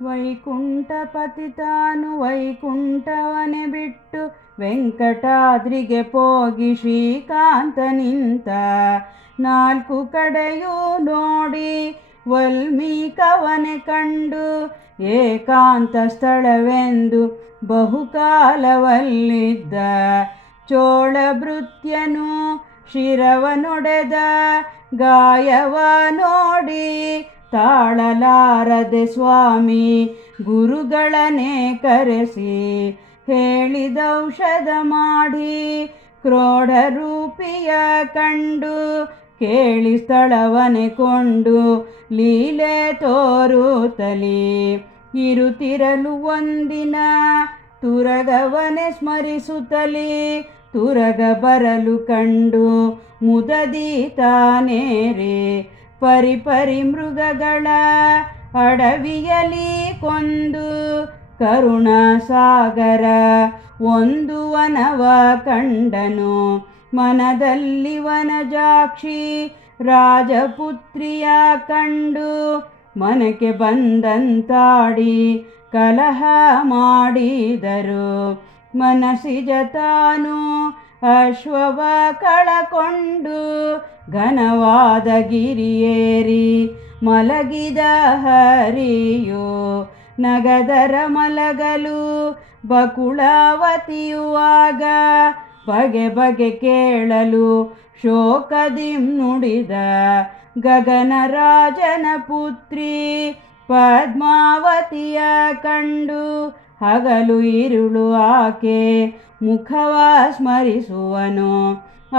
ವೈಕುಂಠಪತಿ ತಾನು ವೈಕುಂಠವನೆ ಬಿಟ್ಟು ವೆಂಕಟಾದ್ರಿಗೆ ಪೋಗಿ ಶ್ರೀಕಾಂತ ನಿಂತ. ನಾಲ್ಕು ಕಡೆಯೂ ನೋಡಿ ವಲ್ಮೀಕವನೆ ಕಂಡು ಏಕಾಂತ ಸ್ಥಳವೆಂದು ಬಹುಕಾಲವಲ್ಲಿದ್ದ. ಚೋಳಭೃತ್ಯನು ಶಿರವನೊಡೆದ ಗಾಯವ ನೋಡಿ ತಾಳಲಾರದೆ ಸ್ವಾಮಿ ಗುರುಗಳನ್ನೇ ಕರೆಸಿ ಹೇಳಿದೌಷಧ ಮಾಡಿ ಕ್ರೋಢ ರೂಪಿಯ ಕಂಡು ಕೇಳಿ ಸ್ಥಳವನೆ ಕೊಂಡು ಲೀಲೆ ತೋರುತ್ತಲಿ. ಇರುತ್ತಿರಲು ಒಂದಿನ ತುರಗವನೆ ಸ್ಮರಿಸುತ್ತಲಿ ತುರಗ ಬರಲು ಕಂಡು ಮುದದಿ ತಾನೇರಿ ಪರಿಪರಿ ಮೃಗಗಳ ಅಡವಿಯಲಿ ಕೊಂದು ಕರುಣ ಸಾಗರ ಒಂದು ವನವ ಕಂಡನು. ಮನದಲ್ಲಿ ವನಜಾಕ್ಷಿ ರಾಜಪುತ್ರಿಯ ಕಂಡು ಮನಕ್ಕೆ ಬಂದಂತಾಡಿ ಕಲಹ ಮಾಡಿದರು. ಮನಸಿಜ ತಾನು ಅಶ್ವವ ಕಳಕೊಂಡು ಘನವಾದ ಗಿರಿಯೇರಿ ಮಲಗಿದ ಹರಿಯೋ. ನಗದರ ಮಲಗಲು ಬಕುಳಾವತಿಯುವಾಗ ಬಗೆ ಬಗೆ ಕೇಳಲು ಶೋಕದಿಂ ನುಡಿದ. ಗಗನರಾಜನ ಪುತ್ರಿ ಪದ್ಮಾವತಿಯ ಕಂಡು ಹಗಲು ಇರುಳು ಆಕೆ ಮುಖವ ಸ್ಮರಿಸುವನು.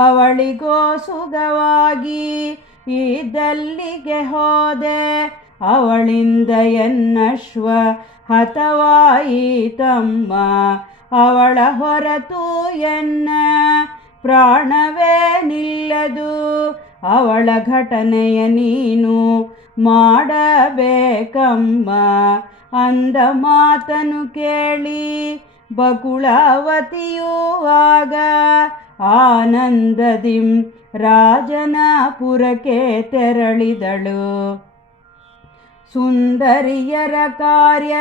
ಅವಳಿಗೋ ಸುಖವಾಗಿ ಇದ್ದಲ್ಲಿಗೆ ಹೋದೆ ಅವಳಿಂದ ಎನ್ನಶ್ವ ಹತವಾಯಿತಮ್ಮ. ಅವಳ ಹೊರತು ಎನ್ನ ಪ್ರಾಣವೇ ನಿಲ್ಲದು. ಅವಳ ಘಟನೆಯ ನೀನು ಮಾಡಬೇಕಮ್ಮ. ಅಂದ ಮಾತನು ಕೇಳಿ ಬಕುಳಾವತಿಯೂ ಆಗ ಆನಂದದಿಂ ರಾಜನ ಪುರಕ್ಕೆ ತೆರಳಿದಳು. ಸುಂದರಿಯರ ಕಾರ್ಯ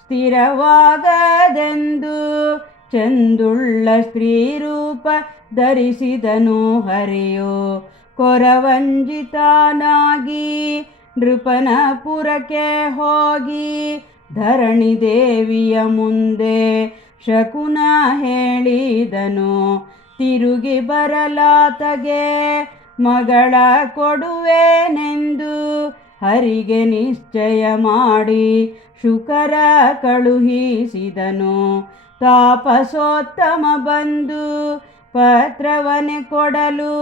ಸ್ಥಿರವಾಗದೆಂದು ಚಂದುಳ್ಳ ಸ್ತ್ರೀರೂಪ ಧರಿಸಿದನು ಹರಿಯು. ಕೊರವಂಜಿತಾನಾಗಿ ನೃಪನ ಪುರಕ್ಕೆ ಹೋಗಿ ಧರಣಿ ದೇವಿಯ ಮುಂದೆ ಶಕುನ ಹೇಳಿದನು. ತಿರುಗಿ ಬರಲಾತಗೆ ಮಗಳ ಕೊಡುವೆನೆಂದು ಹರಿಗೆ ನಿಶ್ಚಯ ಮಾಡಿ ಶುಕರ ಕಳುಹಿಸಿದನು. ತಾಪಸೋತ್ತಮ ಬಂದು ಪತ್ರವನೆ ಕೊಡಲು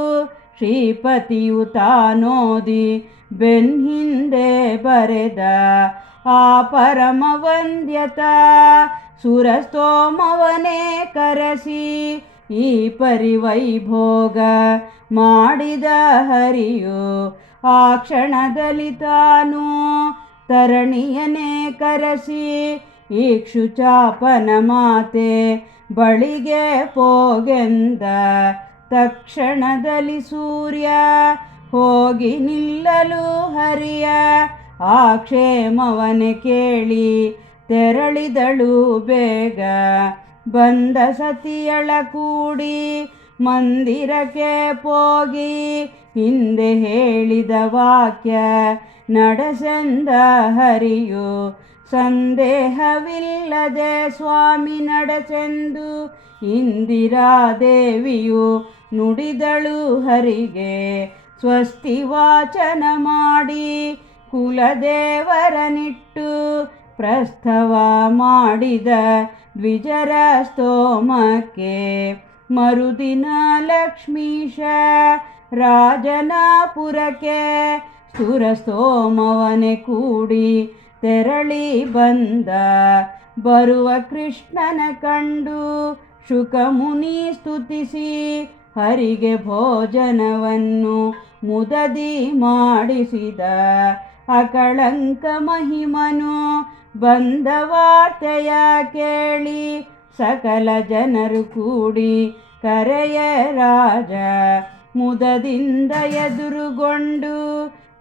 ಶ್ರೀಪತಿಯು ತಾನೋದಿ ಬೆನ್ಹಿಂದೆ ಬರೆದ. ಆ ಪರಮ ವಂದ್ಯತ ಸುರಸ್ತೋಮವನೇ ಕರೆಸಿ ಈ ಪರಿವೈಭೋಗ ಮಾಡಿದ ಹರಿಯು. ಆ ಕ್ಷಣದಲ್ಲಿ ತಾನು ತರಣಿಯನೇ ಕರೆಸಿ ಇಕ್ಷುಚಾಪನ ಮಾತೆ ಬಳಿಗೆ ಪೋಗೆಂದ. ತಕ್ಷಣದಲ್ಲಿ ಸೂರ್ಯ ಹೋಗಿ ನಿಲ್ಲಲು ಹರಿಯ ಆ ಕ್ಷೇಮವನೆ ಕೇಳಿ ತೆರಳಿದಳು ಬೇಗ. ಬಂದ ಸತಿಯಳ ಕೂಡಿ ಮಂದಿರಕ್ಕೆ ಪೋಗಿ ಹಿಂದೆ ಹೇಳಿದ ವಾಕ್ಯ ನಡೆಸೆಂದ ಹರಿಯು. ಸಂದೇಹವಿಲ್ಲದೆ ಸ್ವಾಮಿ ನಡೆಸೆಂದು ಇಂದಿರಾದೇವಿಯು ನುಡಿದಳು ಹರಿಗೆ. ಸ್ವಸ್ತಿ ವಾಚನ ಮಾಡಿ ಕುಲದೇವರನಿಟ್ಟು ಪ್ರಸ್ಥವ ಮಾಡಿದ ದ್ವಿಜರ ಸ್ತೋಮಕ್ಕೆ. ಮರುದಿನ ಲಕ್ಷ್ಮೀಶ ರಾಜನಪುರಕ್ಕೆ ಸುರಸ್ತೋಮವನೆ ಕೂಡಿ ತೆರಳಿ ಬಂದ. ಬರುವ ಕೃಷ್ಣನ ಕಂಡು ಶುಕಮುನಿ ಸ್ತುತಿಸಿ ಹರಿಗೆ ಭೋಜನವನ್ನು ಮುದದಿ ಮಾಡಿಸಿದ. ಅಕಳಂಕ ಮಹಿಮನು ಬಂದ ವಾರ್ತೆಯ ಕೇಳಿ ಸಕಲ ಜನರು ಕೂಡಿ ಕರೆಯ ರಾಜ. ಮುದದಿಂದ ಎದುರುಗೊಂಡು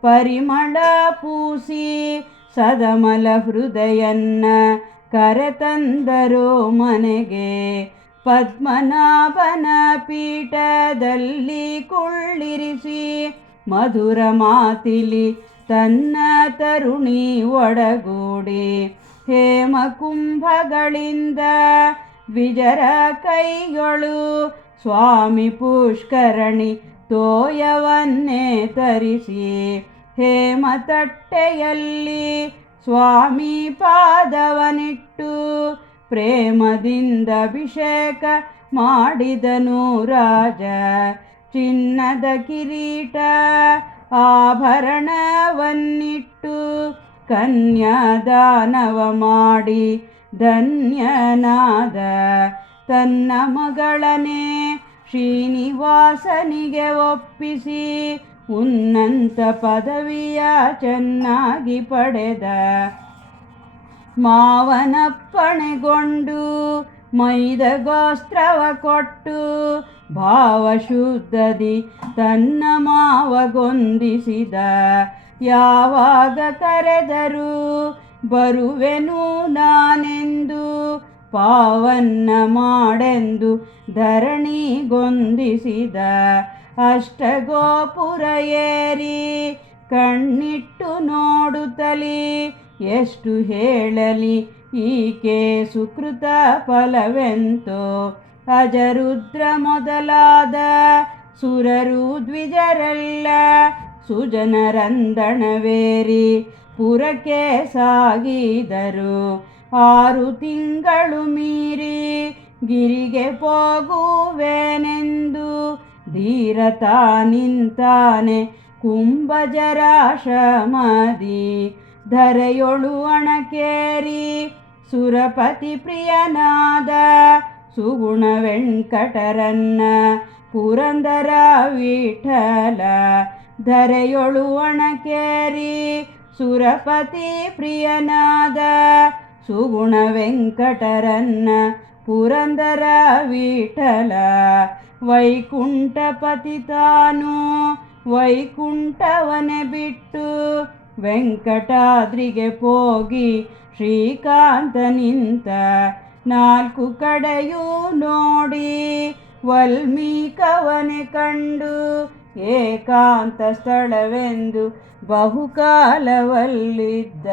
ಪರಿಮಳ ಪೂಸಿ ಸದಮಲ ಹೃದಯನ್ನ ಕರೆತಂದರು ಮನೆಗೆ. ಪದ್ಮನಾಭನ ಪೀಠದಲ್ಲಿ ಕುಳ್ಳಿರಿಸಿ ಮಧುರ ಮಾತಿಲಿ ತನ್ನ ತರುಣಿ ಒಡಗೂಡಿ ಹೇಮಕುಂಭಗಳಿಂದ ದ್ವಿಜರ ಕೈಗಳು ಸ್ವಾಮಿ ಪುಷ್ಕರಣಿ ತೋಯವನ್ನೇ ತರಿಸಿ ಹೇಮತಟ್ಟೆಯಲ್ಲಿ ಸ್ವಾಮಿ ಪಾದವನಿಟ್ಟು ಪ್ರೇಮದಿಂದ ಅಭಿಷೇಕ ಮಾಡಿದನು ರಾಜ. ಚಿನ್ನದ ಕಿರೀಟ ಆಭರಣವನ್ನಿಟ್ಟು ಕನ್ಯಾದಾನವ ಮಾಡಿ ಧನ್ಯನಾದ. ತನ್ನ ಮಗಳನೇ ಶ್ರೀನಿವಾಸನಿಗೆ ಒಪ್ಪಿಸಿ ಉನ್ನತ ಪದವಿಯ ಚೆನ್ನಾಗಿ ಪಡೆದ. ಮಾವನಪ್ಪಣೆಗೊಂಡು ಮೈದಗೋಸ್ತ್ರವ ಕೊಟ್ಟು ಭಾವಶುದ್ಧದಿ ತನ್ನ ಮಾವಗೊಂದಿಸಿದ. ಯಾವಾಗ ಕರೆದರೂ ಬರುವೆನು ನಾನೆಂದು ಪಾವನ್ನ ಮಾಡೆಂದು ಧರಣಿಗೊಂದಿಸಿದ. ಅಷ್ಟಗೋಪುರ ಏರಿ ಕಣ್ಣಿಟ್ಟು ನೋಡುತ್ತಲಿ ಎಷ್ಟು ಹೇಳಲಿ ಈಕೆ ಸುಕೃತ ಫಲವೆಂತೋ. ಅಜರುದ್ರ ಮೊದಲಾದ ಸುರರು ದ್ವಿಜರೆಲ್ಲ ಸುಜನರಂದಣವೇರಿ ಪುರಕ್ಕೆ ಸಾಗಿದರು. 6 ತಿಂಗಳು ಮೀರಿ ಗಿರಿಗೆ ಹೋಗುವೆನೆಂದು ಧೀರತ ನಿಂತಾನೆ ಕುಂಭಜರಾಶಮದಿ. ಧರೆಯೊಳು ಅಣಕೇರಿ ಸುರಪತಿ ಪ್ರಿಯನಾದ ಸುಗುಣ ವೆಂಕಟರನ್ನ ಪುರಂದರ ವಿಠಲ. ಧರೆಯೊಳು ಅಣಕೇರಿ ಸುರಪತಿ ಪ್ರಿಯನಾದ ಸುಗುಣ ವೆಂಕಟರನ್ನ ಪುರಂದರ ವಿಠಲ. ವೈಕುಂಠಪತಿ ತಾನು ವೈಕುಂಠವನೆ ಬಿಟ್ಟು ವೆಂಕಟಾದ್ರಿಗೆ ಹೋಗಿ ಶ್ರೀಕಾಂತ ನಿಂತ. 4 ಕಡೆಯೂ ನೋಡಿ ವಲ್ಮೀಕವನೆ ಕಂಡು ಏಕಾಂತ ಸ್ಥಳವೆಂದು ಬಹುಕಾಲವಲ್ಲಿದ್ದ.